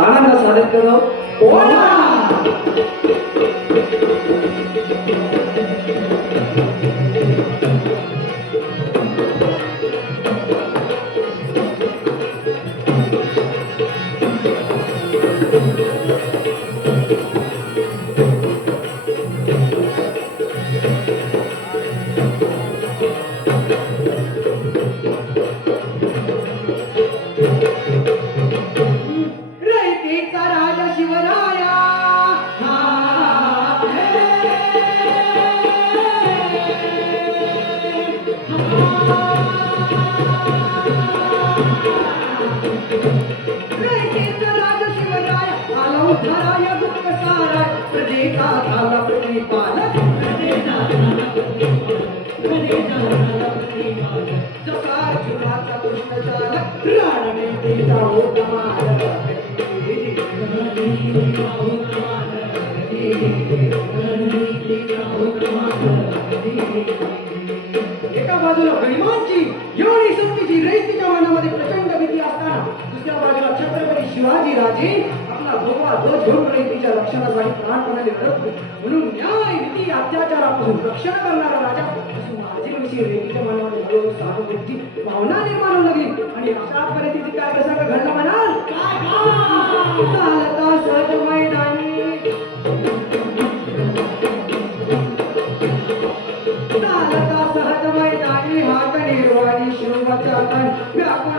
¡Ahora nos ha quedado! ¡Hola! बाजूला हनुमानची एवढी शक्तीची रयतीच्या मनामध्ये प्रचंड भीती असताना बाजूला छत्रपती शिवाजी राजे आपला भगवा ध्वज घेऊन रयतीच्या रक्षणासाठी प्राणपणाने लढत होते. म्हणून न्याय नीती अत्याचारापासून रक्षण करणारा राजा मनामध्ये हळूहळू सहानुभूती भावना निर्माण होऊ लागली. आणि अशा परिस्थितीत काय प्रसंग घडला म्हणाल? चालता सहज मैदानी. चालता सहज मैदानी. हात निर्वाणी शिवचा व्याकुळ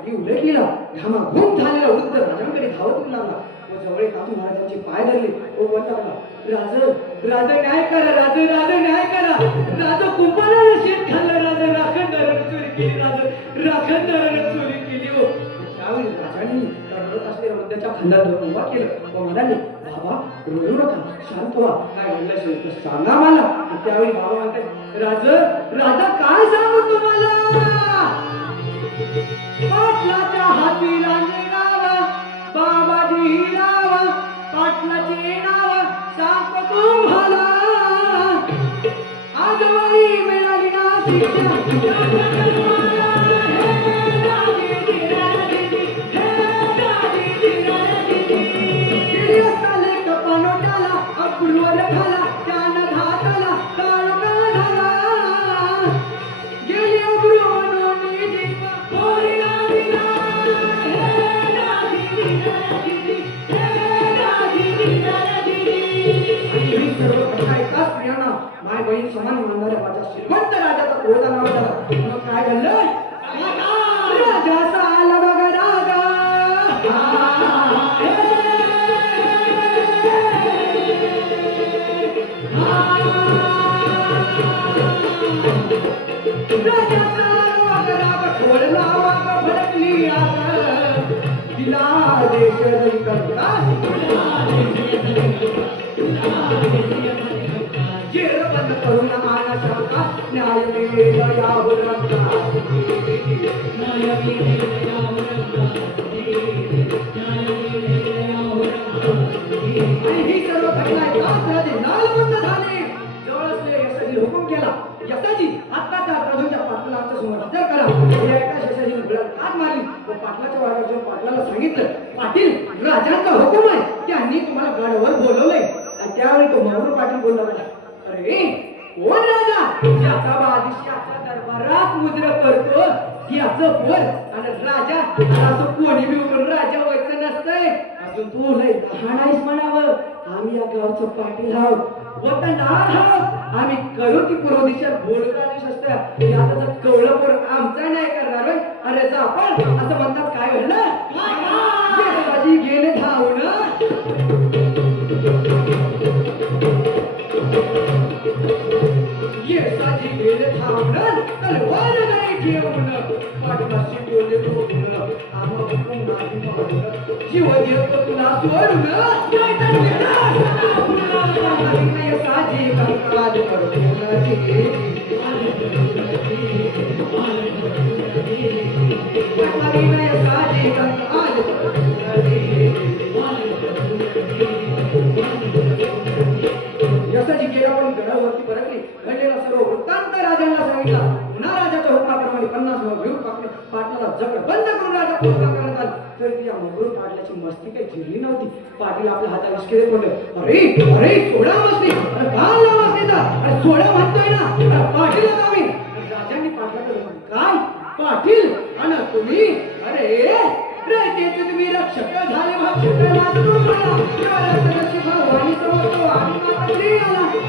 काय उलट घामा घुम झालेला वृद्ध राजांकडे धावत लागला व जवळ कामू महाराजांचे पाय धरले व वतावला राज राज न्याय करा राज राज न्याय करा राज कुंपणाला शेत खाल्लं राज राखणदाराने चोरी केली राज राखणदाराने चोरी केली हो त्यावेळी राजांनी रडत असलेल्या वृद्धाच्या खांद्यात धरून उभा केलं व म्हणाले बाबा रडू नका शांत व्हा काय घडलं असेल सांगा मला त्यावेळी बाबा म्हणते राज राजा काय सांगू तुम्हाला पाटलाच्या हातीला नेणावा बाबाजी नाव पाटलाचे नाव सांगतो तुम्हाला आजवारी मिळाली ना माझ्या श्रीमंत राजाचा कोणता नाव झाला मग काय घडलं? राजाचा आला बघा राजाचा आला बघा खोडला वागा भडकली देश करता. जेर बंद करून आला शाखा न्याय मिळेल यावर रंगा आणि ही सर्व घटना एकाच राजे लालबंद झाले जवळ असलेल्या हुकूम केला आता त्या प्रभूच्या पाटलाला समोर हजर करा या एका यशाची घोड्यात हात मारली व पाटलाच्या वाड्यावर पाटलाला सांगितलं पाटील राजांचा हुकूम आहे. त्यांनी तुम्हाला गडावर बोलवलंय. त्यावेळी तो महापूर पाटील बोलला अरे कोण राजा ज्याचा बादिशाच्या दरबारात मुद्र करतो याचं पोर आणि राजा असं कोणी उठून राजा व्हायचं नसतंय. अजून तू लय लहान आहेस म्हणावं. आम्ही या गावचं पाटील आहोत. वतनदार आहोत. आम्ही करू की पूर्व दिशा बोलता दिवस असतं याचं जर कवळं पोर आमचा नाही करणार. अरे आपण असं म्हणतात. काय घडलं गेले गेले धावून येसाची गेले थांबणं तलवार नाही ठेवून पाठीपाशी बोलले बघून आम्हा हुकूम नाही जीव देतो तुला सोडून साजी कंकाल पाटलाला बंद करून राजा पोहोचला करण्यात आला. तर ती या पाडल्याची मस्ती काही झिरली नव्हती. पाटील आपल्या हाता विस्केले पडले अरे अरे सोडा मस्ती अरे काय लावा मस्तीचा अरे सोडा म्हणतोय ना अरे पाटील आम्ही. राजांनी पाटलाकडे काय? पाटील? आणि तुम्ही? अरे रयतेचे तुम्ही रक्षक झाले भक्षक वाचून मला भगवानी समजतो आणि मला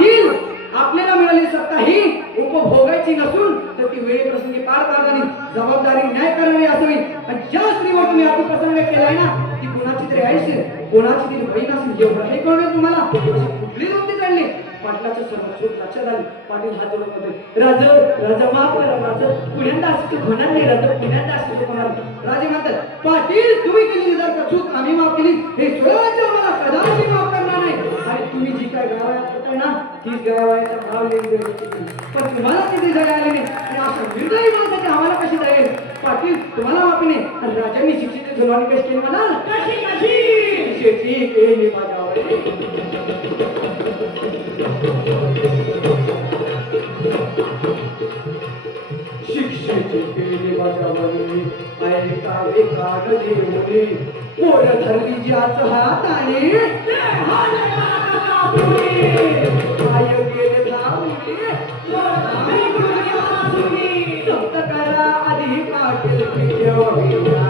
म्हणतात आपल्याला मिळाली सत्ता ही. उपभोगायची नसून तर ती वेळी प्रसंगी पार पाडणारी जबाबदारी न्याय करणारी असावी. आणि ज्या स्त्रीवर तुम्ही आपली प्रसंग केलाय ना ती कोणाची तरी आईश कोणाची तरी बहीण असेल एवढं हे कळलं तुम्हाला? कुठली नव्हती काढली? पाटलाच्या सर्व लक्षात आली. पाटील हात जोडत होते. राज राजा माफ करा राज पुण्यांदा असतो चूक होणार नाही राज पुण्यांदा असतो चूक होणार राजे म्हणतात पाटील तुम्ही केली जर का चूक आम्ही माफ केली. हे स्वराज्य आम्हाला कदाचित माफ करणार नाही आणि काय गावात ना तीच गावाच्या भाव लेन पण तुम्हाला किती जागा आली नाही? आणि अशा निर्दयी माणसाची आम्हाला कशी जाईल? पाटील तुम्हाला नाही. आणि राजांनी शिक्षेची सुनावणी कशी केली म्हणा कशी कशी? शिक्षेची केली माझ्या. शिक्षेची केली बजावणी ऐकावे कान देऊनी पोर धरली ज्याच हाताने पाय गेले करा आधी काटेल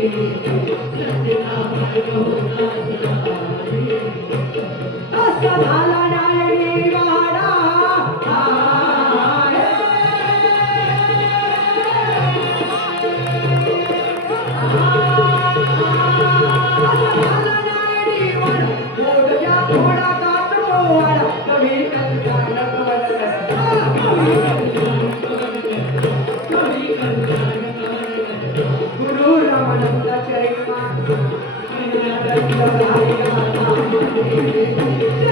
सत्यचा असा Música